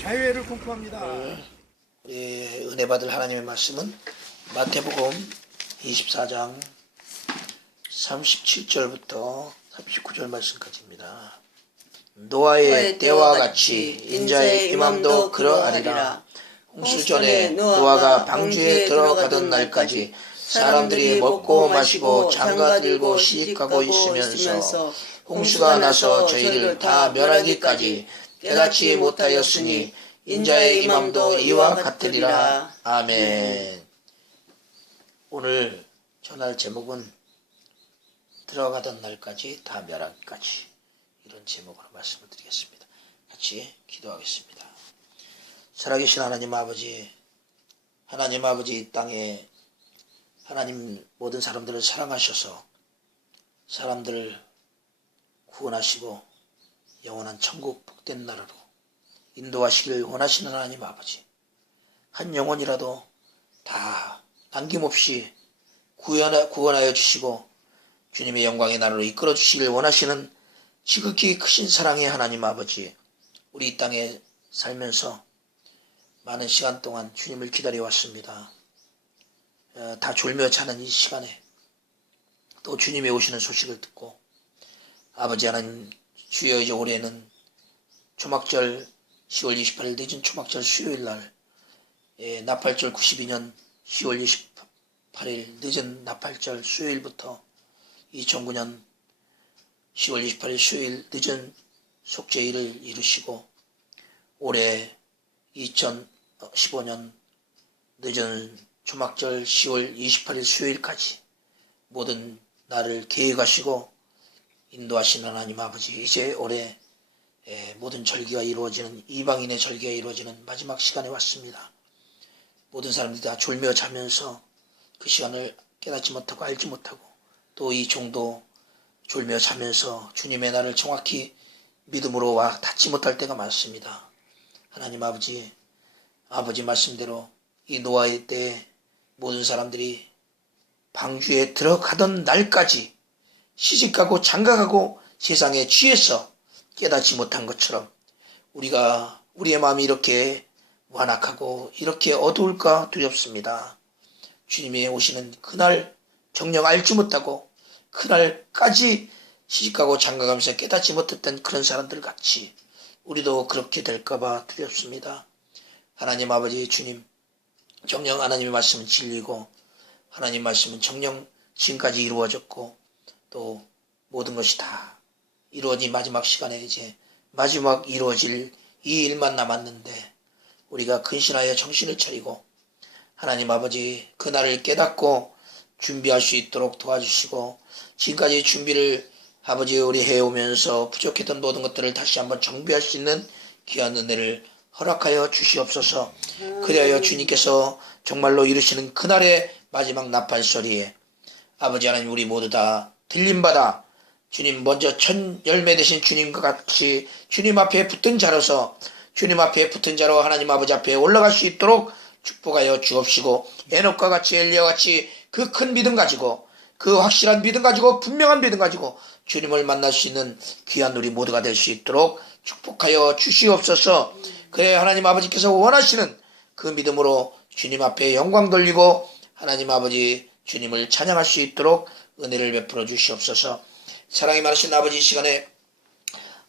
자유회를 공포합니다. 우리 은혜 받을 하나님의 말씀은 마태복음 24장 37절부터 39절 말씀까지입니다. 노아의 때와 같이 인자의 임함도 그러하리라. 홍수 전에 노아가 방주에 들어가던 날까지 사람들이 먹고 마시고 장가들고 시집가고 있으면서 홍수가 나서 저희를 다 멸하기까지 깨닫지 못하였으니 인자의 임함도 이와 같으리라. 아멘. 오늘 전할 제목은 들어가던 날까지 다 멸하기까지, 이런 제목으로 말씀을 드리겠습니다. 같이 기도하겠습니다. 살아계신 하나님 아버지, 이 땅에 하나님 모든 사람들을 사랑하셔서 사람들을 구원하시고 영원한 천국 복된 나라로 인도하시기를 원하시는 하나님 아버지, 한 영혼이라도 다 남김없이 구원하여 주시고 주님의 영광의 나라로 이끌어 주시기를 원하시는 지극히 크신 사랑의 하나님 아버지, 우리 이 땅에 살면서 많은 시간 동안 주님을 기다려 왔습니다. 다 졸며 자는 이 시간에 또 주님이 오시는 소식을 듣고, 아버지 하나님, 주여 이제 올해는 초막절 10월 28일 늦은 초막절 수요일날, 나팔절 92년 10월 28일 늦은 나팔절 수요일부터 2009년 10월 28일 수요일 늦은 속죄일을 이루시고, 올해 2015년 늦은 초막절 10월 28일 수요일까지 모든 날을 계획하시고 인도하시는 하나님 아버지, 이제 올해 모든 절기가 이루어지는, 이방인의 절기가 이루어지는 마지막 시간에 왔습니다. 모든 사람들이 다 졸며 자면서 그 시간을 깨닫지 못하고 알지 못하고, 또 이 종도 졸며 자면서 주님의 날을 정확히 믿음으로 와 닿지 못할 때가 많습니다. 하나님 아버지 말씀대로 이 노아의 때에 모든 사람들이 방주에 들어가던 날까지 시집가고 장가가고 세상에 취해서 깨닫지 못한 것처럼 우리의 마음이 이렇게 완악하고 이렇게 어두울까 두렵습니다. 주님이 오시는 그날 정녕 알지 못하고 그날까지 시집가고 장가가면서 깨닫지 못했던 그런 사람들 같이 우리도 그렇게 될까봐 두렵습니다. 하나님 아버지, 주님, 정녕 하나님의 말씀은 진리고 하나님 말씀은 정녕 지금까지 이루어졌고 또 모든 것이 다 이루어진 마지막 시간에 이제 마지막 이루어질 이 일만 남았는데, 우리가 근신하여 정신을 차리고 하나님 아버지 그날을 깨닫고 준비할 수 있도록 도와주시고, 지금까지 준비를 아버지 우리 해오면서 부족했던 모든 것들을 다시 한번 정비할 수 있는 귀한 은혜를 허락하여 주시옵소서. 그리하여 주님께서 정말로 이루시는 그날의 마지막 나팔소리에 아버지 하나님 우리 모두 다 들림받아 주님 먼저 첫 열매 되신 주님과 같이 주님 앞에 붙은 자로서 주님 앞에 붙은 자로 하나님 아버지 앞에 올라갈 수 있도록 축복하여 주옵시고, 에녹과 같이 엘리야와 같이 그 큰 믿음 가지고, 그 확실한 믿음 가지고, 분명한 믿음 가지고 주님을 만날 수 있는 귀한 우리 모두가 될 수 있도록 축복하여 주시옵소서. 그래 하나님 아버지께서 원하시는 그 믿음으로 주님 앞에 영광 돌리고 하나님 아버지 주님을 찬양할 수 있도록 은혜를 베풀어 주시옵소서. 사랑이 많으신 아버지, 이 시간에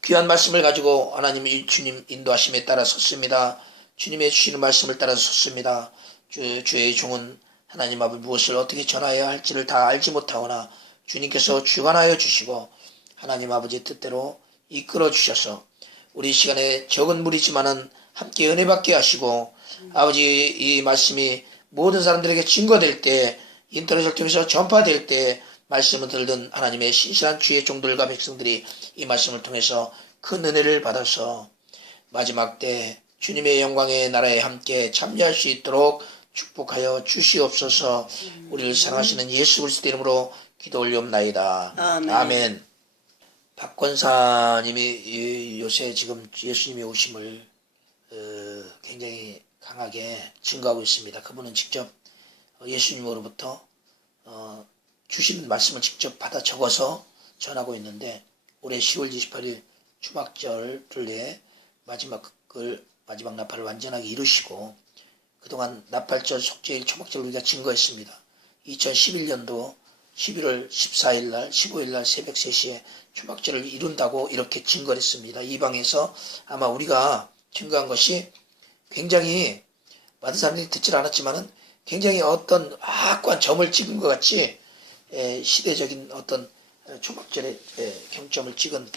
귀한 말씀을 가지고 하나님의 주님 인도하심에 따라 섰습니다. 주님의 주시는 말씀을 따라 섰습니다. 주의 종은 하나님 아버지 무엇을 어떻게 전하여야 할지를 다 알지 못하거나 주님께서 주관하여 주시고 하나님 아버지 뜻대로 이끌어 주셔서 우리 시간에 적은 무리지만은 함께 은혜 받게 하시고, 아버지 이 말씀이 모든 사람들에게 증거될 때, 인터넷을 통해서 전파될 때 말씀을 들던 하나님의 신실한 주의 종들과 백성들이 이 말씀을 통해서 큰 은혜를 받아서 마지막 때 주님의 영광의 나라에 함께 참여할 수 있도록 축복하여 주시옵소서. 우리를 사랑하시는 예수 그리스도 이름으로 기도 올리옵나이다. 아멘. 아멘. 박 권사님이 요새 지금 예수님의 오심을 굉장히 강하게 증거하고 있습니다. 그분은 직접 예수님으로부터 주시는 말씀을 직접 받아 적어서 전하고 있는데, 올해 10월 28일 추mak절을 마지막 나팔을 완전하게 이루시고, 그동안 나팔절, 속죄일, 초막절 우리가 증거했습니다. 2011년도 11월 14일 날, 15일 날 새벽 3시에 추막절을 이룬다고 이렇게 증거를 했습니다. 이 방에서 아마 우리가 증거한 것이 굉장히 많은 사람들이 듣질 않았지만은 굉장히 어떤 확고한 점을 찍은 것 같이 시대적인 어떤 초막절의 경점을 찍은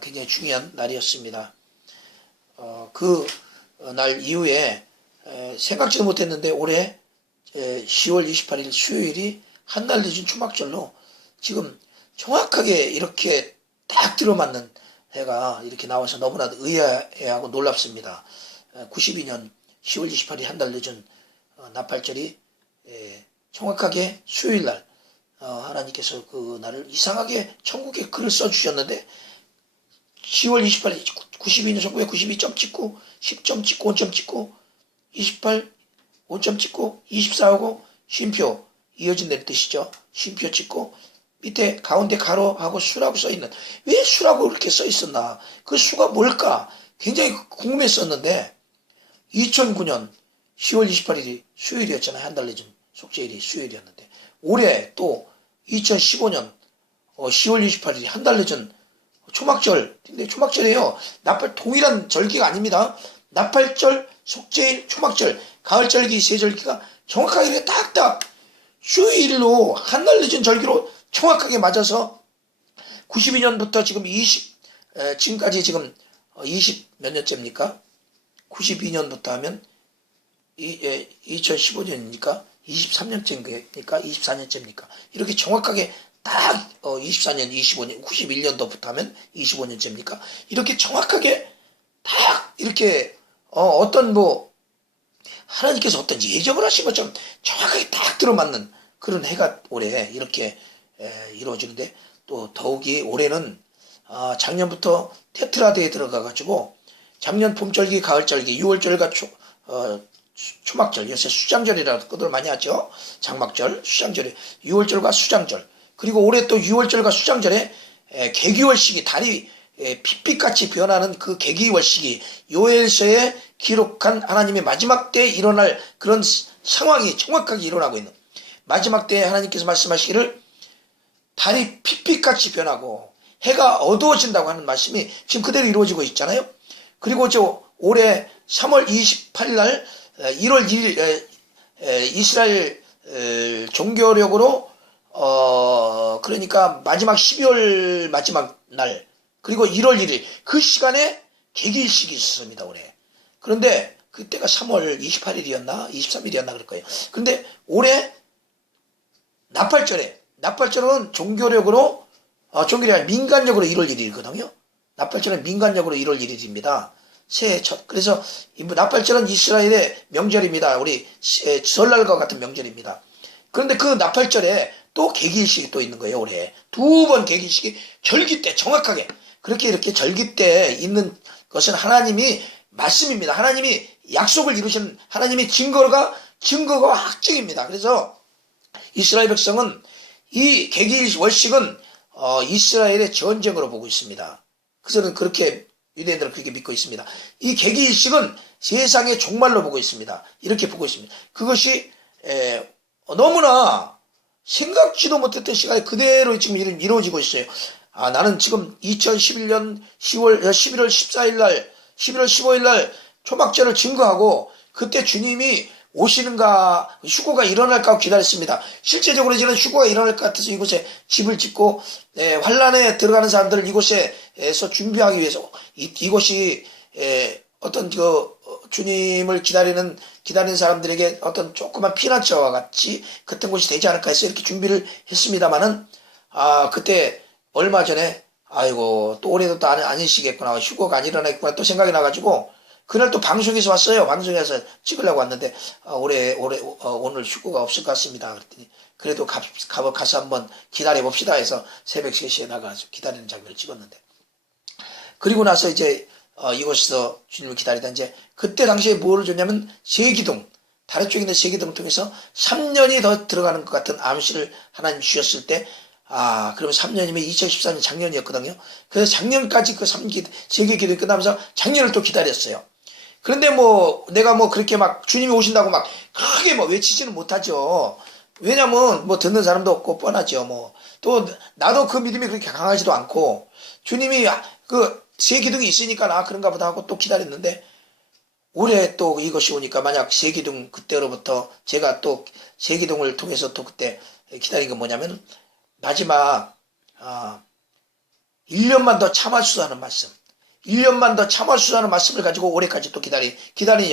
굉장히 중요한 날이었습니다. 그 날 이후에 생각지도 못했는데 올해 10월 28일 수요일이 한 달 늦은 초막절로 지금 정확하게 이렇게 딱 들어맞는 해가 이렇게 나와서 너무나도 의아해하고 놀랍습니다. 92년 10월 28일 한 달 늦은 나팔절이 정확하게 수요일날 하나님께서 그 날을 이상하게 천국에 글을 써주셨는데, 10월 28일 92년 1992점 찍고 10점 찍고 5점 찍고 28 5점 찍고 24하고 쉼표 이어진다는 뜻이죠. 쉼표 찍고 밑에 가운데 가로하고 수라고 써있는, 왜 수라고 그렇게 써있었나, 그 수가 뭘까 굉장히 궁금했었는데, 2009년 10월 28일이 수요일이었잖아요. 한 달 늦은 속죄일이 수요일이었는데, 올해 또 2015년 10월 28일이 한 달 늦은 초막절. 근데 초막절이에요. 나팔 동일한 절기가 아닙니다. 나팔절, 속죄일, 초막절, 가을절기 세 절기가 정확하게 이렇게 딱딱 수요일로 한 달 늦은 절기로 정확하게 맞아서 92년부터 지금 지금까지 지금 20 몇 년째입니까? 92년부터 하면 2015년이니까 23년째입니까? 24년째입니까? 이렇게 정확하게 딱 24년, 25년, 91년도부터 하면 25년째입니까? 이렇게 정확하게 딱 이렇게 어떤 하나님께서 어떤 예정을 하신 것처럼 정확하게 딱 들어맞는 그런 해가 올해 이렇게 이루어지는데, 또 더욱이 올해는 작년부터 테트라드에 들어가가지고 작년 봄절기, 가을절기, 6월절과 초막절, 요새 수장절이라고들 많이 하죠. 장막절, 수장절이 6월절과 수장절, 그리고 올해 또 6월절과 수장절에 개기월식이 달이 핏빛같이 변하는 그 개기월식이 요엘서에 기록한 하나님의 마지막 때에 일어날 그런 상황이 정확하게 일어나고 있는, 마지막 때에 하나님께서 말씀하시기를 달이 핏빛같이 변하고 해가 어두워진다고 하는 말씀이 지금 그대로 이루어지고 있잖아요. 그리고 올해 3월 28일 날 1월 1일 이스라엘 종교력으로 그러니까 마지막 12월 마지막 날, 그리고 1월 1일 그 시간에 개기일식이 있었습니다 올해. 그런데 그때가 3월 28일이었나 23일이었나 그럴 거예요. 그런데 올해 나팔절은 종교력으로 종교력이 아니라 민간력으로 1월 1일이거든요. 나팔절은 민간력으로 1월 1일입니다. 새해 첫. 그래서 나팔절은 이스라엘의 명절입니다. 우리 설날과 같은 명절입니다. 그런데 그 나팔절에 또 개기일식이 또 있는 거예요. 올해 두 번 개기일식이 절기 때 정확하게 그렇게 이렇게 절기 때 있는 것은 하나님이 말씀입니다. 하나님이 약속을 이루신 하나님의 증거가 확증입니다. 그래서 이스라엘 백성은 이 개기월식은 이스라엘의 전쟁으로 보고 있습니다. 그래서 그렇게 유대인들은 그렇게 믿고 있습니다. 이 개기일식은 세상의 종말로 보고 있습니다. 이렇게 보고 있습니다. 그것이 너무나 생각지도 못했던 시간에 그대로 지금 이루어지고 있어요. 나는 지금 2011년 11월 14일 날, 11월 15일 날 초막절을 증거하고 그때 주님이 오시는가, 휴거가 일어날까 하고 기다렸습니다. 실제적으로 저는 휴거가 일어날 것 같아서 이곳에 집을 짓고 환란에 들어가는 사람들을 이곳에서 준비하기 위해서 이곳이 어떤 주님을 기다리는 사람들에게 어떤 조그만 피난처와 같이 그런 곳이 되지 않을까 해서 이렇게 준비를 했습니다만은 그때 얼마 전에 아이고 또 올해도 또 아니시겠구나, 휴거가 안 일어나겠구나 또 생각이 나가지고 그날 또 방송에서 왔어요. 방송에서 찍으려고 왔는데 오늘 휴고가 없을 것 같습니다. 그랬더니 그래도 가서 한번 기다려봅시다 해서 새벽 3시에 나가서 기다리는 장면을 찍었는데, 그리고 나서 이제 이곳에서 주님을 기다리다 이제 그때 당시에 뭐를 줬냐면 세기둥, 다른 쪽에 있는 세기둥을 통해서 3년이 더 들어가는 것 같은 암시를 하나님 주셨을 때, 그러면 3년이면 2014년 작년이었거든요. 그래서 작년까지 그 세계 기도가 끝나면서 작년을 또 기다렸어요. 그런데 내가 그렇게 막 주님이 오신다고 막 크게 외치지는 못하죠. 왜냐면 듣는 사람도 없고 뻔하죠. 또 나도 그 믿음이 그렇게 강하지도 않고, 주님이 그 세기둥이 있으니까 그런가 보다 하고 또 기다렸는데, 올해 또 이것이 오니까 만약 세기둥 그때로부터 제가 또 세기둥을 통해서 또 그때 기다린 건 뭐냐면, 마지막 1년만 더 참을 수 하는 말씀, 1년만 더 참을 수 하는 말씀을 가지고 올해까지 또 기다림의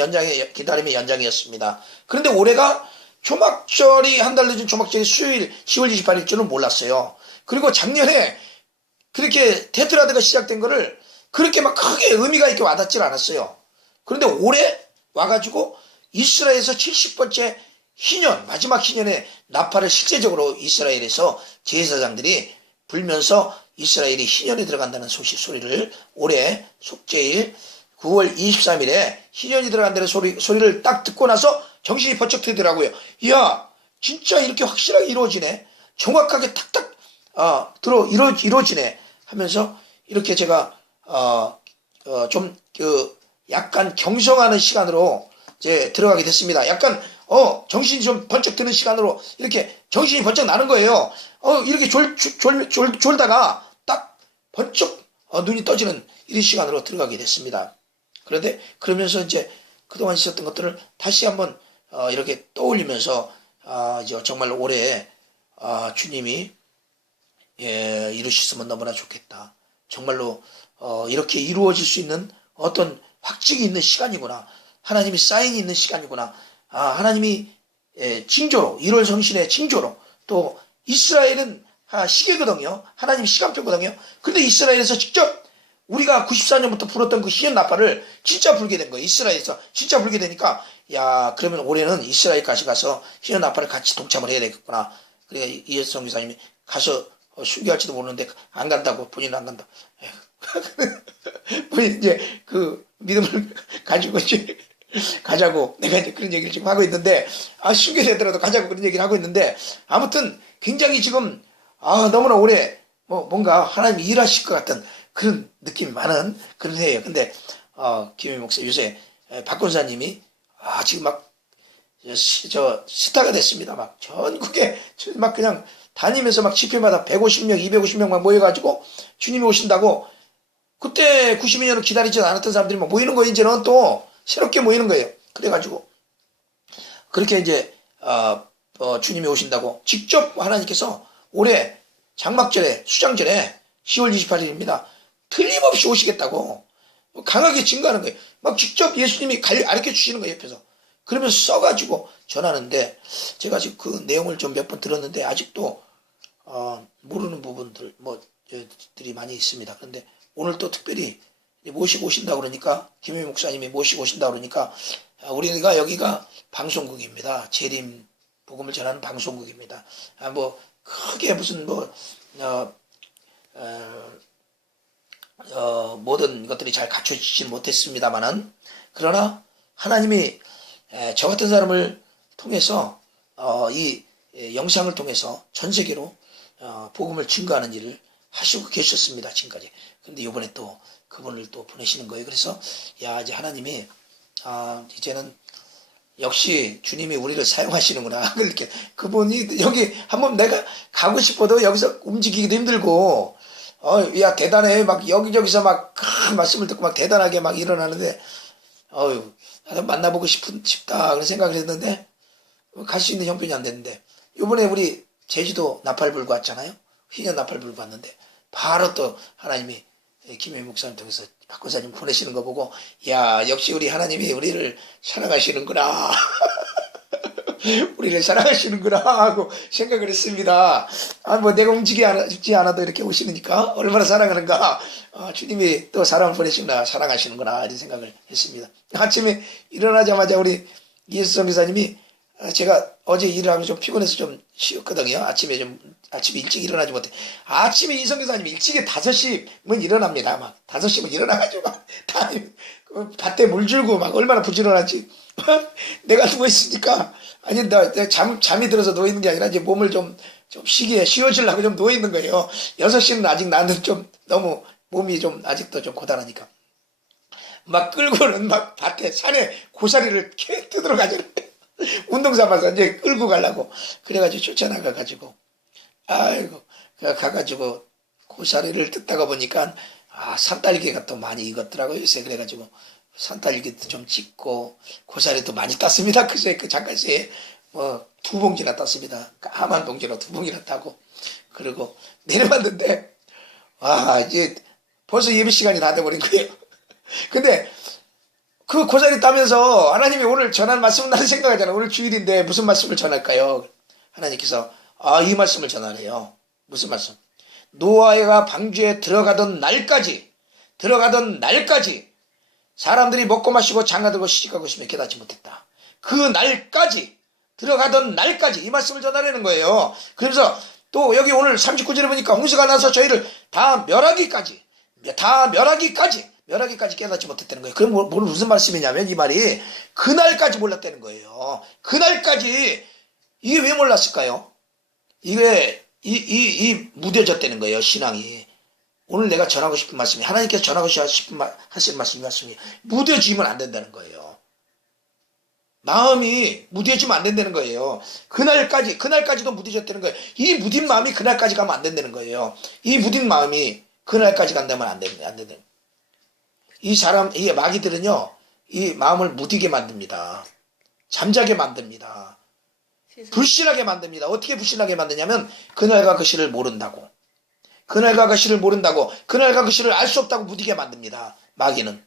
연장이었습니다. 그런데 올해가 초막절이 한 달 늦은 초막절이 수요일 10월 28일 줄은 몰랐어요. 그리고 작년에 그렇게 테트라드가 시작된 거를 그렇게 막 크게 의미가 있게 와닿질 않았어요. 그런데 올해 와가지고 이스라엘에서 70번째 희년, 마지막 희년에 나팔을 실제적으로 이스라엘에서 제사장들이 불면서 이스라엘이 희년에 들어간다는 소리를 올해 속죄일 9월 23일에 희년이 들어간다는 소리를 딱 듣고 나서 정신이 번쩍 들더라고요. 이야, 진짜 이렇게 확실하게 이루어지네. 정확하게 탁탁 이루어지네 하면서 이렇게 제가 좀 약간 경성하는 시간으로 이제 들어가게 됐습니다. 약간 정신이 좀 번쩍 드는 시간으로 이렇게 정신이 번쩍 나는 거예요. 이렇게 졸다가 딱 번쩍 눈이 떠지는 이런 시간으로 들어가게 됐습니다. 그런데 그러면서 이제 그동안 있었던 것들을 다시 한번 이렇게 떠올리면서 이제 정말 올해 주님이 이루셨으면 너무나 좋겠다. 정말로 이렇게 이루어질 수 있는 어떤 확증이 있는 시간이구나. 하나님이 사인이 있는 시간이구나. 하나님이 징조로 1월 성신의 징조로, 또 이스라엘은 시계거든요. 하나님 시간표거든요. 그런데 이스라엘에서 직접 우리가 94년부터 불었던 그 희연 나팔을 진짜 불게 된 거예요. 이스라엘에서 진짜 불게 되니까, 야, 그러면 올해는 이스라엘까지 가서 희연 나팔을 같이 동참을 해야 되겠구나. 그러니까 이혜성 기사님이 가서 수기할지도 모르는데 안 간다고, 본인은 안 간다. 본인 이제 그 믿음을 가지고 이제 가자고 내가 이제 그런 얘기를 지금 하고 있는데, 수기되더라도 가자고 그런 얘기를 하고 있는데, 아무튼 굉장히 지금 너무나 올해 뭔가 하나님이 일하실 것 같은 그런 느낌이 많은 그런 해예요. 근데 김혜미 목사 요새 박권사님이 지금 막 스타가 됐습니다. 막 전국에 막 그냥 다니면서 막 집회마다 150명, 250명만 모여가지고 주님이 오신다고, 그때 92년을 기다리지 않았던 사람들이 막 모이는 거예요. 이제는 또 새롭게 모이는 거예요. 그래가지고 그렇게 이제 주님이 오신다고 직접 하나님께서 올해 장막절에, 수장절에 10월 28일입니다. 틀림없이 오시겠다고 강하게 증거하는 거예요. 막 직접 예수님이 가르쳐 주시는 거예요, 옆에서. 그러면서 써가지고 전하는데, 제가 지금 그 내용을 좀 몇 번 들었는데 아직도 모르는 부분들 들이 많이 있습니다. 그런데 오늘 또 특별히 모시고 오신다 그러니까, 김혜미 목사님이 모시고 오신다 그러니까, 우리가 여기가 방송국입니다. 재림 복음을 전하는 방송국입니다. 크게 무슨 모든 것들이 잘 갖춰지진 못했습니다만은, 그러나 하나님이 저 같은 사람을 통해서 이 영상을 통해서 전 세계로 복음을 증거하는 일을 하시고 계셨습니다, 지금까지. 근데 이번에 또 그분을 또 보내시는 거예요. 그래서 이제 하나님이 이제는 역시 주님이 우리를 사용하시는구나. 이렇게 그분이 여기 한번 내가 가고 싶어도 여기서 움직이기도 힘들고, 야 대단해, 막 여기저기서 막 큰 말씀을 듣고 막 대단하게 막 일어나는데, 나도 만나보고 싶다 그런 생각을 했는데 갈 수 있는 형편이 안 됐는데, 이번에 우리 제주도 나팔 불고 왔잖아요. 희년 나팔 불고 왔는데 바로 또 하나님이 김혜미 목사님 통해서 박권사님 보내시는 거 보고, 야, 역시 우리 하나님이 우리를 사랑하시는구나. 우리를 사랑하시는구나 하고 생각을 했습니다. 내가 움직이지 않아도 이렇게 오시니까 얼마나 사랑하는가. 주님이 또 사람을 보내시구나, 사랑하시는구나 이런 생각을 했습니다. 아침에 일어나자마자 우리 이혜수 기사님이 제가 어제 일을 하고 좀 피곤해서 좀 쉬었거든요. 아침에 일찍 일어나지 못해. 아침에 이성 기사님이 일찍이 5시면 일어납니다. 막 5시면 일어나가지고 막 다 밭에 물 줄고 막 얼마나 부지런하지. 내가 누워있으니까, 아니, 나 잠이 들어서 누워있는 게 아니라 이제 몸을 좀 쉬어주려고 좀 누워있는 거예요. 6시는 아직 나는 좀 너무 몸이 좀 아직도 좀 고단하니까. 막 끌고는 막 밭에 산에 고사리를 캐 뜯으러 가지고 운동 삼아서 이제 끌고 가려고. 그래가지고 쫓아나가가지고, 아이고, 가가지고 고사리를 뜯다가 보니까, 산딸기가 또 많이 익었더라고요. 요새 그래가지고 산딸기도 좀 찍고 고사리도 많이 땄습니다. 그새 그 잠깐씩 뭐 2봉지나 땄습니다. 까만 봉지로 2봉지나 따고, 그리고 내려왔는데 이제 벌써 예배 시간이 다 돼버린 거예요. 근데 그 고사리 따면서 하나님이 오늘 전할 말씀은 나는 생각하잖아요. 오늘 주일인데 무슨 말씀을 전할까요? 하나님께서 이 말씀을 전하래요. 무슨 말씀? 노아가 방주에 들어가던 날까지 사람들이 먹고 마시고 장가들고 시집가고 있으며 깨닫지 못했다. 그 날까지, 들어가던 날까지 이 말씀을 전하려는 거예요. 그러면서 또 여기 오늘 39절에 보니까 홍수가 나서 저희를 다 멸하기까지 깨닫지 못했다는 거예요. 그럼 무슨 말씀이냐면 이 말이 그날까지 몰랐다는 거예요. 그날까지. 이게 왜 몰랐을까요? 이게 무뎌졌다는 거예요, 신앙이. 오늘 내가 전하고 싶은 말씀이, 하나님께서 전하고 하신 말씀이 무뎌지면 안 된다는 거예요. 마음이 무뎌지면 안 된다는 거예요. 그날까지도 무뎌졌다는 거예요. 이 무딘 마음이 그날까지 가면 안 된다는 거예요. 이 무딘 마음이 그날까지 간다면 안 된다. 이 마귀들은요, 이 마음을 무디게 만듭니다. 잠자게 만듭니다. 불신하게 만듭니다. 어떻게 불신하게 만드냐면 그날과 그 시를 모른다고, 그날과 그 시를 알 수 없다고 무디게 만듭니다. 마귀는.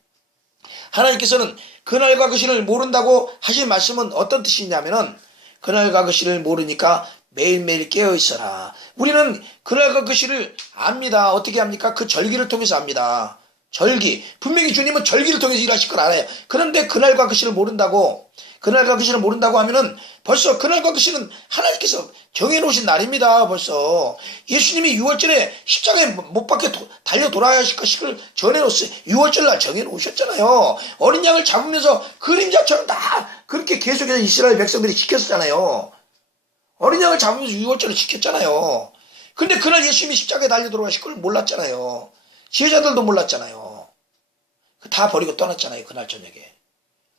하나님께서는 그날과 그 시를 모른다고 하신 말씀은 어떤 뜻이냐면은 그날과 그 시를 모르니까 매일매일 깨어있어라. 우리는 그날과 그 시를 압니다. 어떻게 합니까? 그 절기를 통해서 압니다. 절기. 분명히 주님은 절기를 통해서 일하실 걸 알아요. 그런데 그날과 그 시를 모른다고 하면은 벌써 그날과 그 시는 하나님께서 정해놓으신 날입니다. 벌써 예수님이 6월절에 십자가에 못 박혀 달려 돌아가실 것을 전해놓았어요. 6월절 날 정해놓으셨잖아요. 어린 양을 잡으면서 그림자처럼 다 그렇게 계속해서 이스라엘 백성들이 지켰잖아요. 어린 양을 잡으면서 6월절을 지켰잖아요. 근데 그날 예수님이 십자가에 달려 돌아가실 걸 몰랐잖아요. 제자들도 몰랐잖아요. 다 버리고 떠났잖아요. 그날 저녁에.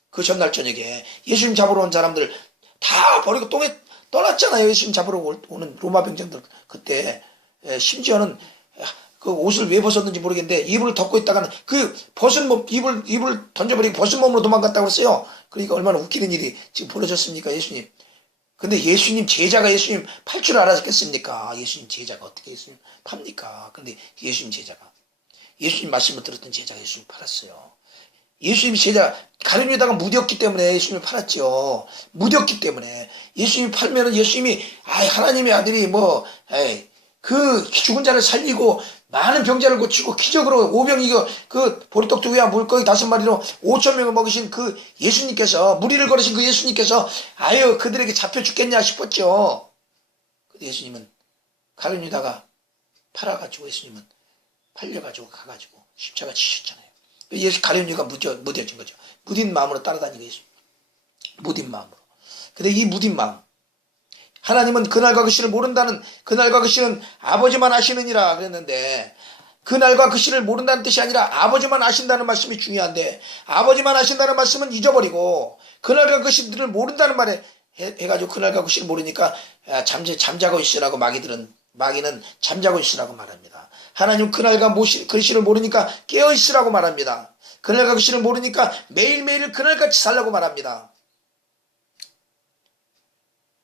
그 전날 저녁에 예수님 잡으러 온 사람들 다 버리고 똥에 떠났잖아요. 예수님 잡으러 오는 로마 병정들. 그때 심지어는 그 옷을 왜 벗었는지 모르겠는데 이불을 덮고 있다가는 그 벗은 몸, 이불 던져버리고 벗은 몸으로 도망갔다고 그랬어요. 그러니까 얼마나 웃기는 일이 지금 벌어졌습니까, 예수님. 근데 예수님 제자가 예수님 팔 줄 알았겠습니까? 예수님 제자가 어떻게 예수님 팝니까? 근데 예수님 제자가, 예수님 말씀을 들었던 제자가 예수님 팔았어요. 예수님 제자, 가룟 유다가 무디었기 때문에 예수님을 팔았죠. 무디었기 때문에. 예수님이 팔면은 예수님이, 하나님의 아들이 그 죽은 자를 살리고 많은 병자를 고치고 기적으로 오병이고 그 보리떡 2개와 물고기 5마리로 5,000명을 먹이신 그 예수님께서, 무리를 걸으신 그 예수님께서 그들에게 잡혀 죽겠냐 싶었죠. 근데 예수님은 가룟 유다가 팔아가지고 예수님은 팔려가지고 가가지고 십자가 치셨잖아요. 예수 가룟 유다가 무뎌진 거죠. 무딘 마음으로 따라다니고 예수님. 무딘 마음으로. 근데 이 무딘 마음, 하나님은 그날과 그 시를 모른다는, 그날과 그 시는 아버지만 아시느니라 그랬는데, 그날과 그 시를 모른다는 뜻이 아니라 아버지만 아신다는 말씀이 중요한데, 아버지만 아신다는 말씀은 잊어버리고 그날과 그 시를 모른다는 말에 해가지고 그날과 그 시를 모르니까 잠자고 있으라고 마귀는 잠자고 있으라고 말합니다. 하나님 그날과 그 시를 모르니까 깨어 있으라고 말합니다. 그날과 그 시를 모르니까 매일매일 그날같이 살라고 말합니다.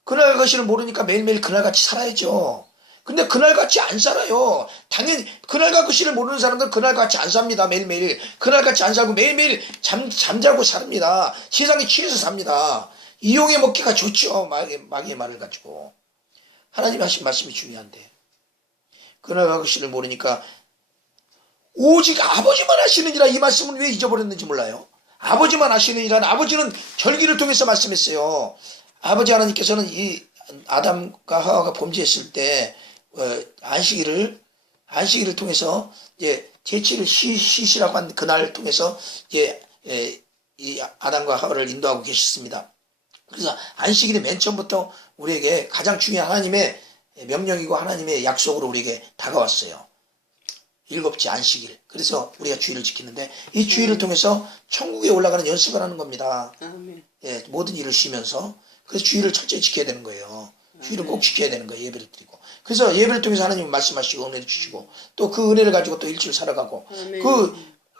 그날과 그 시를 모르니까 매일매일 그날같이 살아야죠. 근데 그날같이 안 살아요. 당연히 그날과 그 시를 모르는 사람들은 그날같이 안 삽니다. 매일매일 그날같이 안 살고 매일매일 잠자고 삽니다. 세상에 취해서 삽니다. 이용해 먹기가 좋죠. 마귀의 말을 가지고. 하나님이 하신 말씀이 중요한데, 그날과 그 시를 모르니까 오직 아버지만 하시느니라. 이 말씀은 왜 잊어버렸는지 몰라요. 아버지만 하시느니라. 아버지는 절기를 통해서 말씀했어요. 아버지 하나님께서는 이 아담과 하와가 범죄했을 때 안식일을 통해서 이제 제7일 쉬시라고 한 그날 통해서 이제 이 아담과 하와를 인도하고 계셨습니다. 그래서 안식일이 맨 처음부터 우리에게 가장 중요한 하나님의 명령이고 하나님의 약속으로 우리에게 다가왔어요. 일곱째 안식일. 그래서 우리가 주일을 지키는데 이 주일을 통해서 천국에 올라가는 연습을 하는 겁니다. 예, 모든 일을 쉬면서. 그래서 주일을 철저히 지켜야 되는 거예요. 주일은 꼭 지켜야 되는 거예요. 예배를 드리고. 그래서 예배를 통해서 하나님이 말씀하시고 은혜를 주시고 또 그 은혜를 가지고 또 일주일 살아가고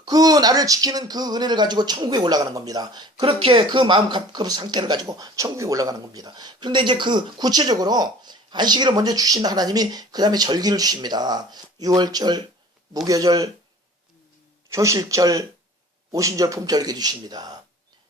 그 나를 지키는 그 은혜를 가지고 천국에 올라가는 겁니다. 그렇게 그 마음 그 상태를 가지고 천국에 올라가는 겁니다. 그런데 이제 그 구체적으로 안식일을 먼저 주신 하나님이 그 다음에 절기를 주십니다. 유월절, 무교절, 조실절, 오순절, 봄절기 주십니다.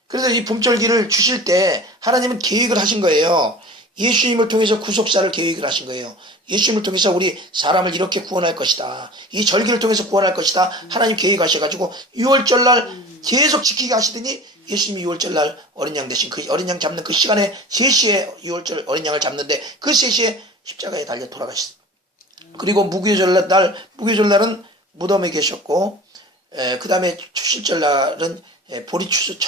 그래서 이 봄절기를 주실 때 하나님은 계획을 하신 거예요. 예수님을 통해서 구속사를 계획을 하신 거예요. 예수님을 통해서 우리 사람을 이렇게 구원할 것이다. 이 절기를 통해서 구원할 것이다. 하나님 계획하셔가지고 6월절날 계속 지키게 하시더니 예수님이 6월절날 어린 양 대신 그 어린 양 잡는 그 시간에 3시에 6월절 어린 양을 잡는데 그 3시에 십자가에 달려 돌아가셨어요. 그리고 무교절날은 무덤에 계셨고 그 다음에 추실절날은 보리추수의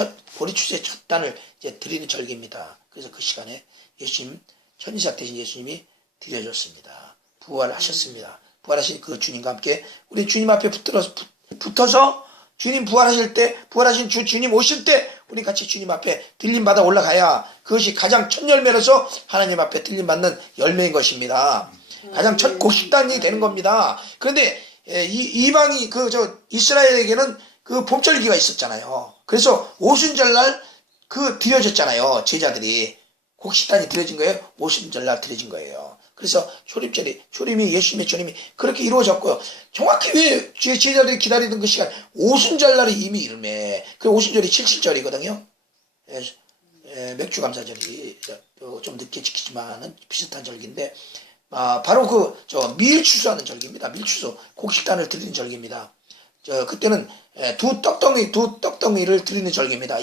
첫 단을 이제 드리는 절기입니다. 그래서 그 시간에 예수님 천지사 대신 예수님이 드려졌습니다. 부활하셨습니다. 부활하신 그 주님과 함께 우리 주님 앞에 붙어서 주님 부활하실 때 부활하신 주님 오실 때 우리 같이 주님 앞에 들림받아 올라가야 그것이 가장 첫 열매로서 하나님 앞에 들림받는 열매인 것입니다. 가장 첫 곡식단이 되는 겁니다. 그런데 이방이 이스라엘에게는 그 봄절기가 있었잖아요. 그래서 오순절날 드려졌잖아요. 제자들이 곡식단이 드려진 거예요. 오순절날 드려진 거예요. 그래서 초림이 예수님의 초림이 그렇게 이루어졌고요. 정확히 왜 제자들이 기다리던 그 시간 오순절날이 이미 이름에 그 오순절이 77절이거든요. 맥주감사절이 좀 늦게 지키지만은 비슷한 절기인데 바로 밀추수하는 절기입니다. 밀추수 곡식단을 드리는 절기입니다. 그때는 두 떡덩이를 드리는 절기입니다.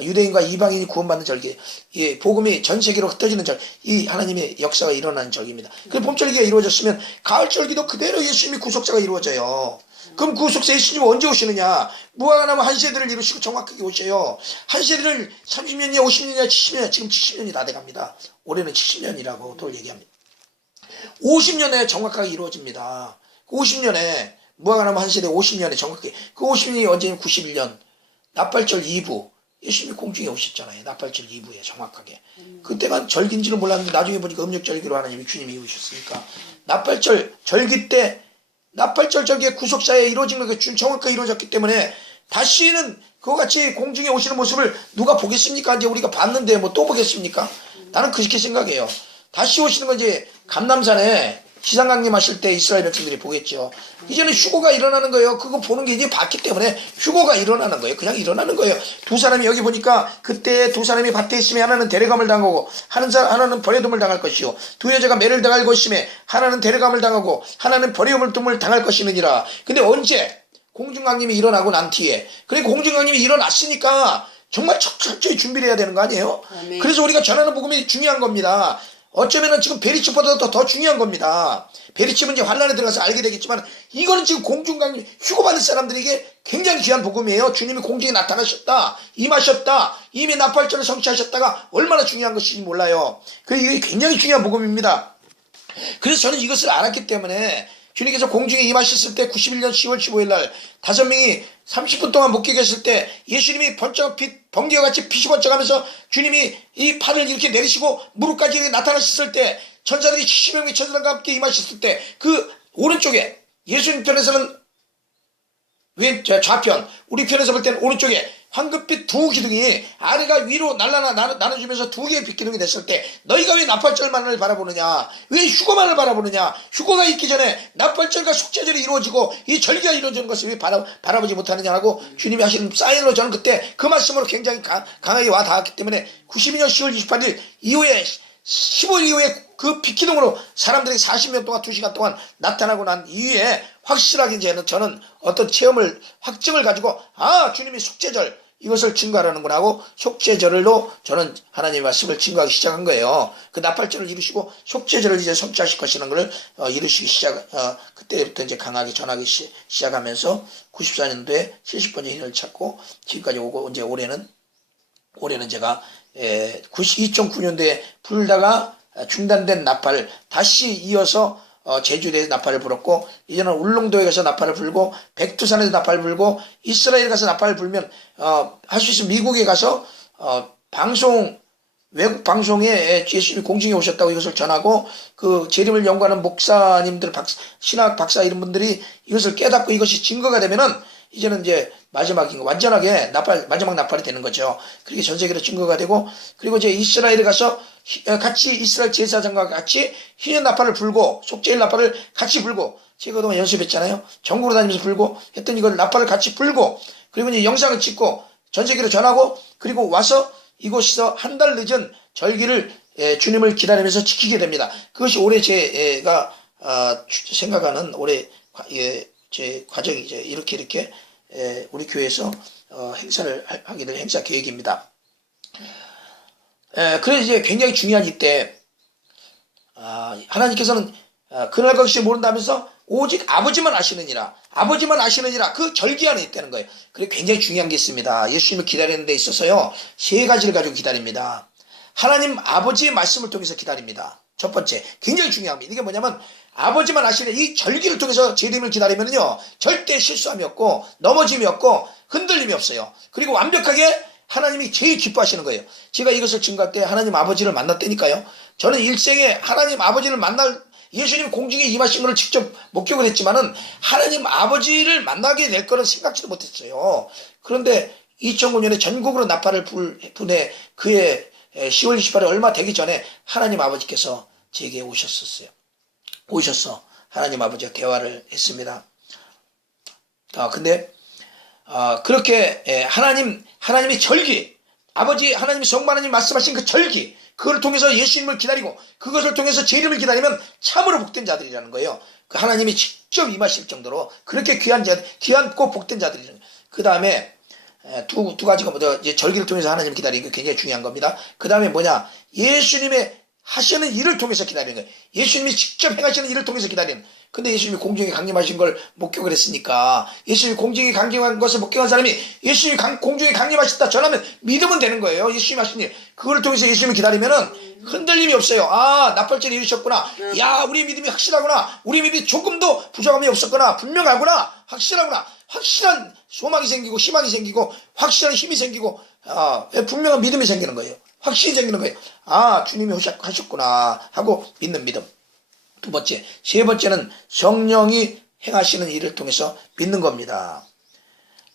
유대인과 이방인이 구원받는 절기. 이 복음이 전 세계로 흩어지는 이 하나님의 역사가 일어나는 절기입니다. 그 봄절기가 이루어졌으면 가을절기도 그대로 예수님이 구속사가 이루어져요. 그럼 구속사 예수님이 언제 오시느냐? 무화과나무 한 세대를 이루시고 정확하게 오셔요. 한 세대를 30년이냐 50년이냐 70년이냐 지금 70년이 다 돼갑니다. 올해는 70년이라고 또 얘기합니다. 50년에 정확하게 이루어집니다. 50년에 무화과나무 한 세대 50년에 정확하게 그 50년이 언제냐면 91년 나팔절 2부 예수님이 공중에 오셨잖아요. 나팔절 2부에 정확하게 그때만 절기인지는 몰랐는데 나중에 보니까 음력절기로 하나님이 주님이 오셨으니까 나팔절 절기 때 나팔절 절기의 구속사에 이루어진 게 정확하게 이루어졌기 때문에 다시는 그와 같이 공중에 오시는 모습을 누가 보겠습니까? 이제 우리가 봤는데 뭐 또 보겠습니까? 나는 그렇게 생각해요. 다시 오시는 건 이제 감람산에 지상강림하실 때 이스라엘 백성들이 보겠죠. 이제는 휴고가 일어나는 거예요. 그거 보는 게 이제 봤기 때문에 휴고가 일어나는 거예요. 그냥 일어나는 거예요. 두 사람이 여기 보니까 그때 두 사람이 밭에 있으면 하나는 데려감을 당하고 하나는 버려둠을 당할 것이요. 두 여자가 매를 당할 것이며 하나는 데려감을 당하고 하나는 버려둠을 당할 것이느니라. 근데 언제? 공중강림이 일어나고 난 뒤에. 그러니까 공중강림이 일어났으니까 정말 철저히 준비를 해야 되는 거 아니에요? 아멘. 그래서 우리가 전하는 복음이 중요한 겁니다. 어쩌면은 지금 베리칩보다도 더 중요한 겁니다. 베리칩은 이제 환란에 들어가서 알게 되겠지만 이거는 지금 공중강림 휴고받는 사람들에게 굉장히 귀한 복음이에요. 주님이 공중에 나타나셨다, 임하셨다, 이미 나팔절을 성취하셨다가 얼마나 중요한 것인지 몰라요. 이게 굉장히 중요한 복음입니다. 그래서 저는 이것을 알았기 때문에 주님께서 공중에 임하셨을 때 91년 10월 15일 날 5명이 30분 동안 못 계셨을 때 예수님이 번개같이 빛이 번쩍하면서 주님이 이 팔을 이렇게 내리시고 무릎까지 이렇게 나타나셨을 때 천사들이 70명의 천사들과 함께 임하셨을 때 그 오른쪽에 예수님 편에서는 좌편 우리 편에서 볼 때는 오른쪽에 황금빛 두 기둥이 아래가 위로 나눠주면서 두 개의 빛기둥이 됐을 때 너희가 왜 나팔절만을 바라보느냐, 왜 휴거만을 바라보느냐, 휴거가 있기 전에 나팔절과 속죄절이 이루어지고 이 절기가 이루어지는 것을 왜 바라보지 못하느냐라고 주님이 하시는 사인으로 저는 그때 그 말씀으로 굉장히 강하게 와 닿았기 때문에 92년 10월 28일 이후에 15일 이후에 그 빛기둥으로 사람들이 40년 동안 2시간 동안 나타나고 난 이후에 확실하게 이제는 저는 어떤 체험을, 확증을 가지고, 주님이 속죄절, 이것을 증거하라는구나 하고, 속죄절로 저는 하나님의 말씀을 증거하기 시작한 거예요. 그 나팔절을 이루시고, 속죄절을 이제 성취하실 것이라는 것을 이루시기 그때부터 이제 강하게 전하기 시작하면서, 94년도에 70번째 희를 찾고, 지금까지 오고, 이제 올해는 제가 2009년도에 불다가 중단된 나팔을 다시 이어서 제주도에서 나팔을 불었고, 이제는 울릉도에 가서 나팔을 불고, 백두산에서 나팔을 불고, 이스라엘 가서 나팔을 불면 할 수 있으면 미국에 가서 외국 방송에 예수님이 공중에 오셨다고 이것을 전하고, 그 재림을 연구하는 목사님들, 신학 박사 이런 분들이 이것을 깨닫고 이것이 증거가 되면은 이제는 이제 마지막인 거, 완전하게 마지막 나팔이 되는 거죠. 그렇게 전 세계로 증거가 되고, 그리고 이제 이스라엘에 가서 같이 이스라엘 제사장과 같이 흰 나팔을 불고, 속죄일 나팔을 같이 불고, 제가 그동안 연습했잖아요. 전국으로 다니면서 불고 했더니 이걸 나팔을 같이 불고, 그리고 이제 영상을 찍고 전 세계로 전하고, 그리고 와서 이곳에서 한 달 늦은 절기를 주님을 기다리면서 지키게 됩니다. 그것이 올해 제가 생각하는 올해 제 과정이 이제 이렇게 우리 교회에서 행사를 하게 될 행사 계획입니다. 그래서 이제 굉장히 중요한 이때 하나님께서는 그날 것이 모른다면서 오직 아버지만 아시느니라 그 절기안에 있다는 거예요. 그게 굉장히 중요한 게 있습니다. 예수님을 기다리는 데 있어서요, 세 가지를 가지고 기다립니다. 하나님 아버지의 말씀을 통해서 기다립니다. 첫 번째, 굉장히 중요합니다. 이게 뭐냐면, 아버지만 아시는 이 절기를 통해서 재림을 기다리면요, 절대 실수함이 없고 넘어짐이 없고 흔들림이 없어요. 그리고 완벽하게 하나님이 제일 기뻐하시는 거예요. 제가 이것을 증거할 때 하나님 아버지를 만났다니까요. 저는 일생에 하나님 아버지를 만날, 예수님 공중에 임하신 것을 직접 목격을 했지만은 하나님 아버지를 만나게 될 거는 생각지도 못했어요. 그런데 2009년에 전국으로 나팔을 분해 그해 10월 28일 얼마 되기 전에 하나님 아버지께서 제게 오셔서 하나님 아버지와 대화를 했습니다. 근데 그렇게 하나님의 절기, 아버지 하나님이 성부 하나님 말씀하신 그 절기, 그걸 통해서 예수님을 기다리고 그것을 통해서 재림을 기다리면 참으로 복된 자들이라는 거예요. 그 하나님이 직접 임하실 정도로 그렇게 귀한고 복된 자들이라는 거예요. 그 다음에 두 가지가 이제 절기를 통해서 하나님을 기다리는 게 굉장히 중요한 겁니다. 그 다음에 뭐냐, 예수님의 하시는 일을 통해서 기다리는 거예요. 예수님이 직접 행하시는 일을 통해서 기다리는. 근데 예수님이 공중에 강림하신 걸 목격을 했으니까, 예수님이 공중에 강림한 것을 목격한 사람이 예수님이 공중에 강림하셨다 전하면 믿으면 되는 거예요. 예수님이 하신 일, 그걸 통해서 예수님을 기다리면은 흔들림이 없어요. 나팔절이 이루셨구나. 야, 우리 믿음이 확실하구나. 우리 믿음이 조금도 부족함이 없었구나. 분명하구나. 확실하구나. 확실한 소망이 생기고 희망이 생기고 확실한 힘이 생기고 분명한 믿음이 생기는 거예요. 확신이 생기는 거예요. 주님이 하셨구나 하고 믿는 믿음. 두 번째, 세 번째는 성령이 행하시는 일을 통해서 믿는 겁니다.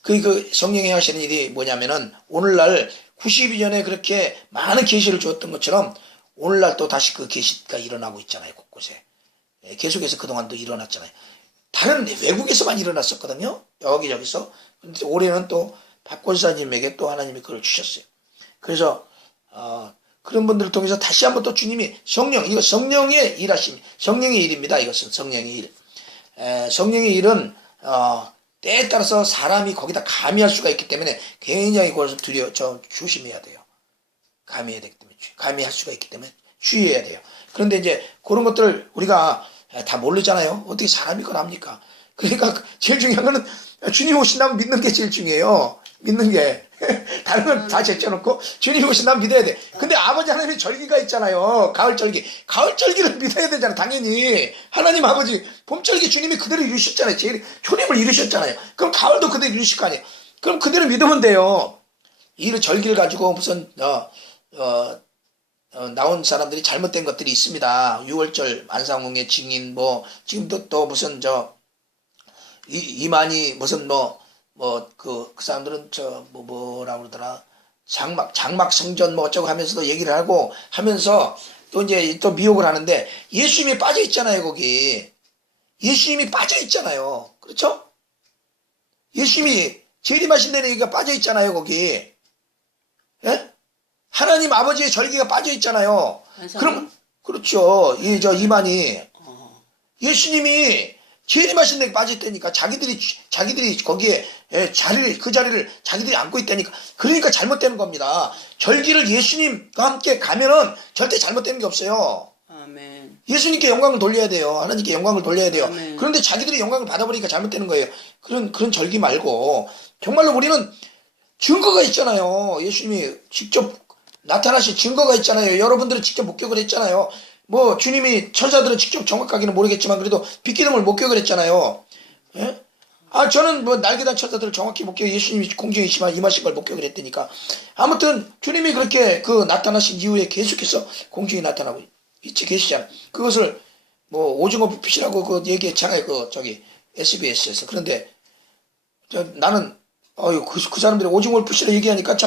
그 성령이 행하시는 일이 뭐냐면은, 오늘날 92년에 그렇게 많은 계시를 주었던 것처럼 오늘날 또 다시 그 계시가 일어나고 있잖아요. 곳곳에. 계속해서 그동안도 일어났잖아요. 다른 외국에서만 일어났었거든요. 여기저기서. 근데 올해는 또 박권사님에게 또 하나님이 그걸 주셨어요. 그래서 그런 분들을 통해서 다시 한번 또 주님이 이거 성령의 일하심, 성령의 일입니다. 이것은 성령의 일. 성령의 일은 때에 따라서 사람이 거기다 감히할 수가 있기 때문에 굉장히 그것을 조심해야 돼요. 감히해야 되기 때문에, 감히할 수가 있기 때문에 주의해야 돼요. 그런데 이제 그런 것들을 우리가 다 모르잖아요. 어떻게 사람이 그걸 압니까? 그러니까 제일 중요한 거는 주님 오신다면 믿는 게 제일 중요해요. 믿는 게. 다른 건 다 제쳐놓고 주님 오신다면 믿어야 돼. 근데 아버지 하나님의 절기가 있잖아요. 가을절기. 가을절기를 믿어야 되잖아. 당연히. 하나님 아버지 봄절기 주님이 그대로 이루셨잖아요. 초림을 이루셨잖아요. 그럼 가을도 그대로 이루실 거 아니에요. 그럼 그대로 믿으면 돼요. 이 절기를 가지고 무슨 나온 사람들이 잘못된 것들이 있습니다. 6월절 안상홍의 증인 지금도 또 무슨 이만희 무슨 그 사람들은 뭐라고 그러더라, 장막 성전 어쩌고 하면서도 얘기를 하면서 또 이제 또 미혹을 하는데, 예수님이 빠져 있잖아요. 거기 예수님이 빠져 있잖아요. 그렇죠? 예수님이 재림하신다는 얘기가 빠져 있잖아요. 거기. 예? 하나님 아버지의 절기가 빠져 있잖아요. 그럼 그렇죠. 이만희 예수님이 재림하신 데 빠졌다니까. 자기들이 거기에 그 자리를 자기들이 안고 있다니까. 그러니까 잘못되는 겁니다. 절기를 예수님과 함께 가면은 절대 잘못되는 게 없어요. 아멘. 예수님께 영광을 돌려야 돼요. 하나님께 영광을 돌려야 돼요. 아멘. 그런데 자기들이 영광을 받아버리니까 잘못되는 거예요. 그런 절기 말고 정말로 우리는 증거가 있잖아요. 예수님이 직접 나타나신 증거가 있잖아요. 여러분들은 직접 목격을 했잖아요. 뭐 주님이 천사들은 직접 정확하게는 모르겠지만 그래도 빗기름을 목격을 했잖아요. 예? 저는 뭐 날개단 천사들을 정확히 예수님이 공중에 임하신 걸 목격을 했다니까. 아무튼 주님이 그렇게 그 나타나신 이후에 계속해서 공중에 나타나고 계시잖아. 그것을 뭐 오징어 불빛이라고 그 얘기했잖아요. SBS에서. 그런데 나는 그 사람들이 오징어 불빛이라고 얘기하니까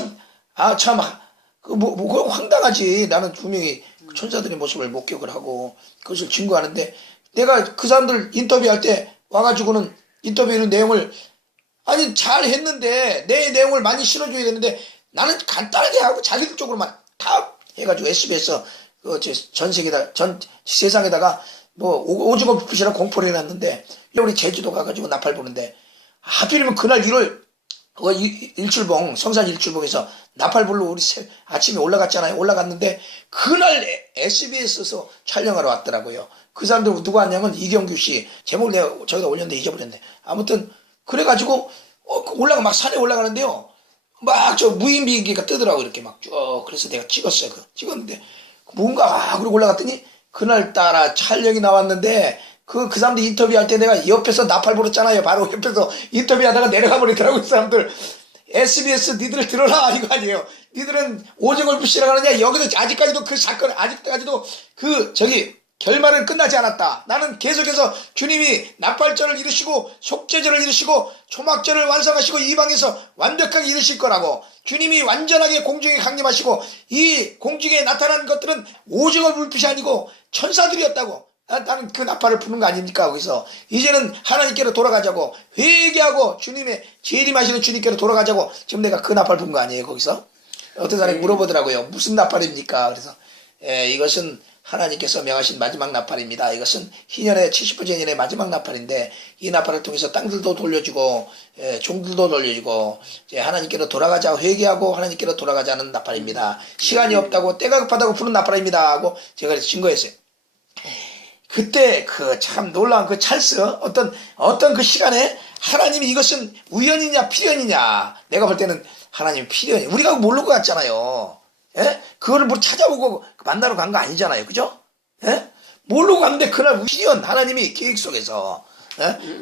그거 황당하지. 나는 분명히 천사들의 모습을 목격을 하고 그것을 증거하는데 내가 그 사람들 인터뷰할 때 와가지고는 인터뷰의 내용을 잘 했는데 내 내용을 많이 실어줘야 되는데 나는 간단하게 하고 자기들 쪽으로만 다 해가지고 SBS 전 세상에다가 뭐 오징어 불빛이라고 공포를 해놨는데 우리 제주도 가가지고 나팔 부는데 하필이면 그날 1월 일출봉 성산 일출봉에서 나팔 불러 우리 아침에 올라갔잖아요. 올라갔는데 그날 SBS에서 촬영하러 왔더라고요. 그 사람들 누가 왔냐면 이경규 씨. 제목을 내가 저기다 올렸는데 잊어버렸네. 아무튼 그래가지고 막 산에 올라가는데요. 막 무인 비행기가 뜨더라고. 이렇게 막 쭉. 그래서 내가 찍었어요. 찍었는데 뭔가 그러고 올라갔더니 그날따라 촬영이 나왔는데 그 사람들 인터뷰할 때 내가 옆에서 나팔 불었잖아요. 바로 옆에서 인터뷰하다가 내려가 버리더라고. 그 사람들. SBS 니들 들어라 이거 아니에요. 니들은 오징어 불씨라고 하느냐. 여기도 아직까지도 그 사건 아직까지도 결말은 끝나지 않았다. 나는 계속해서 주님이 나팔절을 이루시고 속죄절을 이루시고 초막절을 완성하시고 이방에서 완벽하게 이루실 거라고. 주님이 완전하게 공중에 강림하시고 이 공중에 나타난 것들은 오징어 불빛이 아니고 천사들이었다고. 나는 그 나팔을 부는 거 아닙니까? 거기서 이제는 하나님께로 돌아가자고 회개하고 주님의 재림하시는 주님께로 돌아가자고. 지금 내가 그 나팔 부는 거 아니에요? 거기서 어떤 사람이 물어보더라고요. 무슨 나팔입니까? 그래서 이것은 하나님께서 명하신 마지막 나팔입니다. 이것은 희년의 70번째 년의 마지막 나팔인데 이 나팔을 통해서 땅들도 돌려주고 종들도 돌려주고 하나님께로 돌아가자 회개하고 하나님께로 돌아가자는 나팔입니다. 시간이 없다고 때가 급하다고 부른 나팔입니다 하고 제가 증거했어요. 그때 참 놀라운 그 찰스 어떤 그 시간에 하나님이 이것은 우연이냐 필연이냐. 내가 볼 때는 하나님 필연이. 우리가 모르고 갔잖아요. 예? 그거를 뭐 찾아보고 만나러 간 거 아니잖아요. 그죠? 예? 모르고 갔는데 그날 필연 하나님이 계획 속에서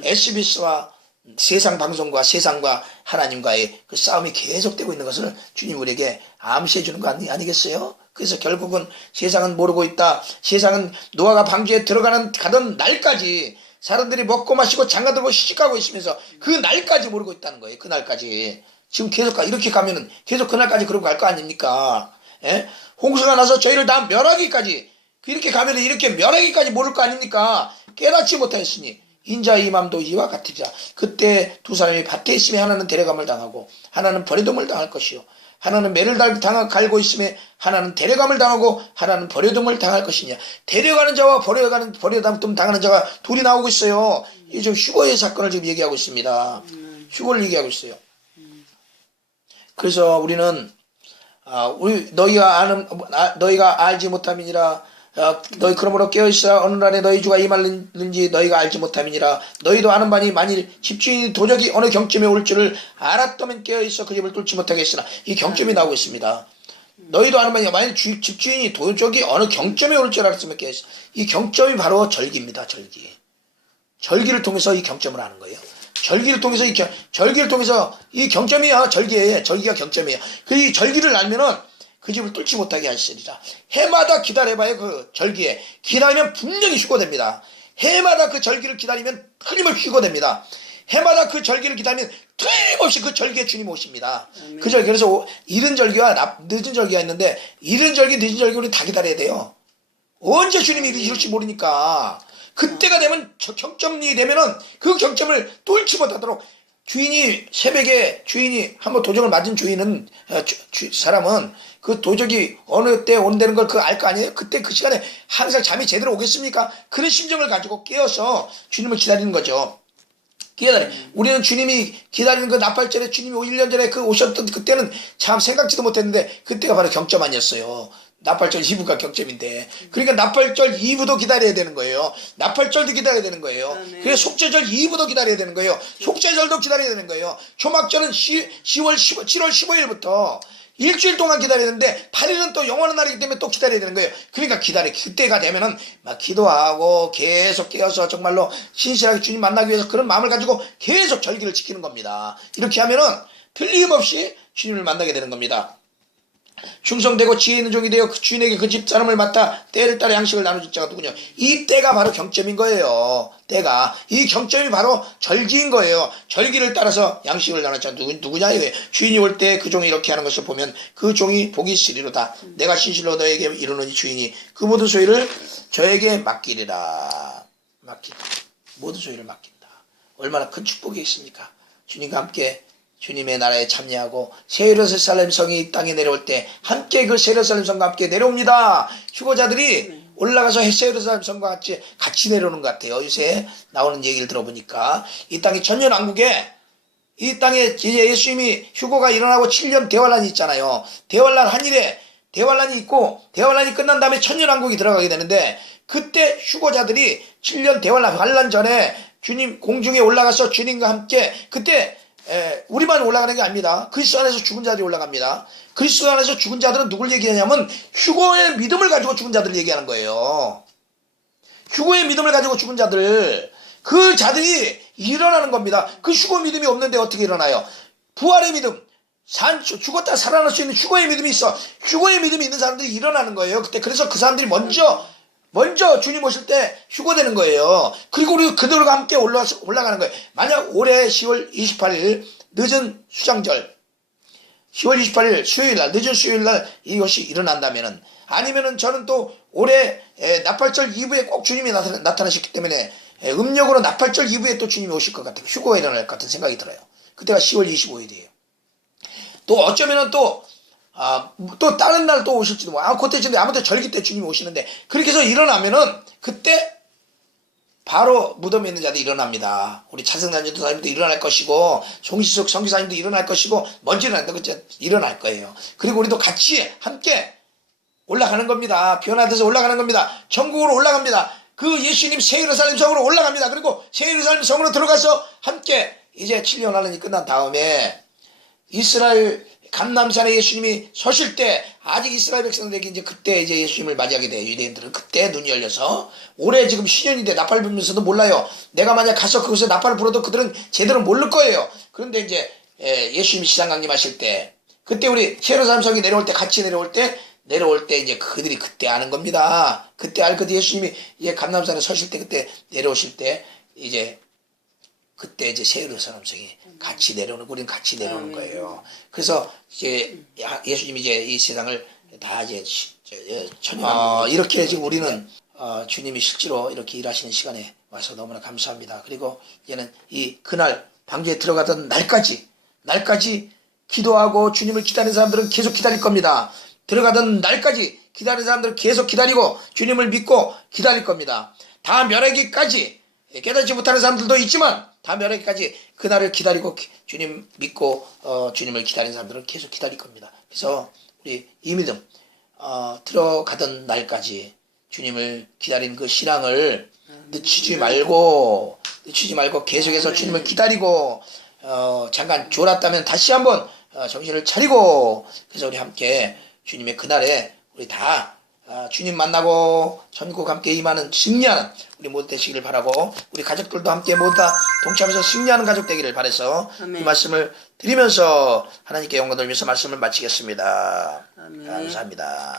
SBS와 세상 방송과 세상과 하나님과의 그 싸움이 계속되고 있는 것을 주님 우리에게 암시해 주는 거 아니겠어요? 그래서 결국은 세상은 모르고 있다. 세상은 노아가 방주에 가던 날까지 사람들이 먹고 마시고 장가들고 시집가고 있으면서 그 날까지 모르고 있다는 거예요. 그 날까지. 지금 계속 이렇게 가면은 계속 그날까지 그러고 갈 거 아닙니까? 예? 홍수가 나서 저희를 다 멸하기까지 이렇게 가면은 이렇게 멸하기까지 모를 거 아닙니까? 깨닫지 못하였으니 인자의 임함도 이와 같으리라. 그때 두 사람이 밭에 있음에 하나는 데려감을 당하고 하나는 버려둠을 당할 것이요 하나는 매를 갈고 있음에 하나는 데려감을 당하고 하나는 버려둠을 당할 것이냐. 데려가는 자와 버려둠 당하는 자가 둘이 나오고 있어요. 이게 지금 휴거의 사건을 지금 얘기하고 있습니다. 휴거를 얘기하고 있어요. 그래서 우리는 너희가 알지 못함이니라. 너희 그러므로 깨어있으라. 어느 날에 너희 주가 임하는지 너희가 알지 못함이니라. 너희도 아는 바니 만일 집주인이 도적이 어느 경점에 올 줄을 알았다면 깨어있어 그 집을 뚫지 못하겠으나. 이 경점이 나오고 있습니다. 너희도 아는 바니 만일 집주인이 도적이 어느 경점에 올 줄 알았으면 깨어있어. 이 경점이 바로 절기입니다. 절기를 통해서 이 경점을 아는 거예요. 절기를 통해서 이 경점이야. 절기가 경점이에요. 이 절기를 알면은 그 집을 뚫지 못하게 하시리라. 해마다 기다려봐요. 그 절기에 기다리면 분명히 휴거됩니다. 해마다 그 절기를 기다리면 틀림없이 휴거됩니다. 해마다 그 절기를 기다리면 틀림없이 그 절기에 주님 오십니다. 그 절기. 그래서 이른 절기와 늦은 절기가 있는데 이른 절기 늦은 절기 우리 다 기다려야 돼요. 언제 주님이 이룰지 모르니까. 그때가 되면 경점이 되면은 그 경점을 뚫지 못하도록 주인이 새벽에 주인이 한번 도적을 맞은 주인은 사람은 그 도적이 어느 때 온다는 걸 그 알 거 아니에요? 그때 그 시간에 항상 잠이 제대로 오겠습니까? 그런 심정을 가지고 깨어서 주님을 기다리는 거죠. 우리는 주님이 기다리는 그 나팔절에 주님이 1년 전에 그 오셨던 그때는 참 생각지도 못했는데 그때가 바로 경점 아니었어요. 나팔절 이브가 경점인데. 그러니까 나팔절 이브도 기다려야 되는 거예요. 나팔절도 기다려야 되는 거예요. 그래서 속죄절 이브도 기다려야 되는 거예요. 속죄절도 기다려야 되는 거예요. 초막절은 7월 15일부터 일주일 동안 기다려야 되는데 8일은 또 영원한 날이기 때문에 또 기다려야 되는 거예요. 그러니까 그때가 되면은 막 기도하고 계속 깨어서 정말로 신실하게 주님 만나기 위해서 그런 마음을 가지고 계속 절기를 지키는 겁니다. 이렇게 하면은 틀림없이 주님을 만나게 되는 겁니다. 충성되고 지혜 있는 종이 되어 그 주인에게 그 집사람을 맡아 때를 따라 양식을 나눠줄 자가 누구냐. 이 때가 바로 경점인 거예요. 때가 이 경점이 바로 절기인 거예요. 절기를 따라서 양식을 나눌 자가 누구냐 이거예요. 주인이 올 때 그 종이 이렇게 하는 것을 보면 그 종이 복이 있으리로다. 내가 진실로 너에게 이르노니 주인이 그 모든 소유를 저에게 맡기리라. 맡긴다. 모든 소유를 맡긴다. 얼마나 큰 축복이 있습니까? 주님과 함께 주님의 나라에 참여하고 새 예루살렘 성이 이 땅에 내려올 때 함께 그 새 예루살렘 성과 함께 내려옵니다. 휴거자들이 올라가서 새 예루살렘 성과 같이 내려오는 것 같아요. 요새 나오는 얘기를 들어보니까 이 땅이 천년왕국에 이 땅에 이제 예수님이 휴거가 일어나고 7년 대환란이 있잖아요. 대환란 한일에 대환란이 있고 대환란이 끝난 다음에 천년왕국이 들어가게 되는데 그때 휴거자들이 7년 환란 전에 주님 공중에 올라가서 주님과 함께 그때 우리만 올라가는 게 아닙니다. 그리스도 안에서 죽은 자들이 올라갑니다. 그리스도 안에서 죽은 자들은 누굴 얘기하냐면 휴거의 믿음을 가지고 죽은 자들을 얘기하는 거예요. 휴거의 믿음을 가지고 죽은 자들, 그 자들이 일어나는 겁니다. 그 휴거 믿음이 없는데 어떻게 일어나요? 부활의 믿음, 죽었다 살아날 수 있는 휴거의 믿음이 있어. 휴거의 믿음이 있는 사람들이 일어나는 거예요. 그때 그래서 그 사람들이 먼저 주님 오실 때 휴거되는 거예요. 그리고 우리 그들과 함께 올라가는 거예요. 만약 올해 10월 28일 늦은 수장절 10월 28일 수요일날 늦은 수요일날 이것이 일어난다면은 아니면은 저는 또 올해 나팔절 이브에 꼭 주님이 나타나셨기 때문에 음력으로 나팔절 이브에 또 주님이 오실 것 같아요. 휴거가 일어날 것 같은 생각이 들어요. 그때가 10월 25일이에요. 또 어쩌면은 또 다른 날 또 오실지도 그때 아무튼 절기 때 주님이 오시는데 그렇게 해서 일어나면은 그때 바로 무덤에 있는 자들이 일어납니다. 우리 차승남님도 사님도 일어날 것이고 송시숙 성기사님도 일어날 것이고 먼저 일어날 거예요. 그리고 우리도 같이 함께 올라가는 겁니다. 변화돼서 올라가는 겁니다. 천국으로 올라갑니다. 그 예수님 새 예루살렘 성으로 올라갑니다. 그리고 새 예루살렘 성으로 들어가서 함께 이제 7년 환란이 끝난 다음에 이스라엘 감람산에 예수님이 서실 때 아직 이스라엘 백성들에게 이제 그때 이제 예수님을 맞이하게 돼요. 유대인들은 그때 눈이 열려서 올해 지금 신년인데 나팔 불면서도 몰라요. 내가 만약 가서 그곳에 나팔을 불어도 그들은 제대로 모를 거예요. 그런데 이제 예수님이 시장 강림하실 때 그때 우리 예루살렘 성이 내려올 때 같이 내려올 때 이제 그들이 그때 아는 겁니다. 그때 알거든. 예수님이 이제 감람산에 서실 때 그때 내려오실 때 이제 그때 이제 새 예루살렘 성이 같이 내려오는, 우리는 같이 내려오는 거예요. 그래서 이제 예수님이 이제 이 세상을 다 이제 이렇게 지금 우리는 주님이 실제로 이렇게 일하시는 시간에 와서 너무나 감사합니다. 그리고 이제는 그날 방주에 들어가던 날까지 기도하고 주님을 기다리는 사람들은 계속 기다릴 겁니다. 들어가던 날까지 기다리는 사람들은 계속 기다리고 주님을 믿고 기다릴 겁니다. 다 멸하기까지 깨닫지 못하는 사람들도 있지만 다 멸하기까지 그날을 기다리고 주님 믿고 주님을 기다리는 사람들은 계속 기다릴 겁니다. 그래서 우리 이 믿음 들어가던 날까지 주님을 기다리는 그 신앙을 늦추지 말고 계속해서 주님을 기다리고 잠깐 졸았다면 다시 한번 정신을 차리고 그래서 우리 함께 주님의 그날에 우리 다 주님 만나고 천국 함께 임하는 승리하는 우리 모두 되시기를 바라고 우리 가족들도 함께 모두 다 동참해서 승리하는 가족 되기를 바라서 이 말씀을 드리면서 하나님께 영광 돌리면서 말씀을 마치겠습니다. 아멘. 감사합니다.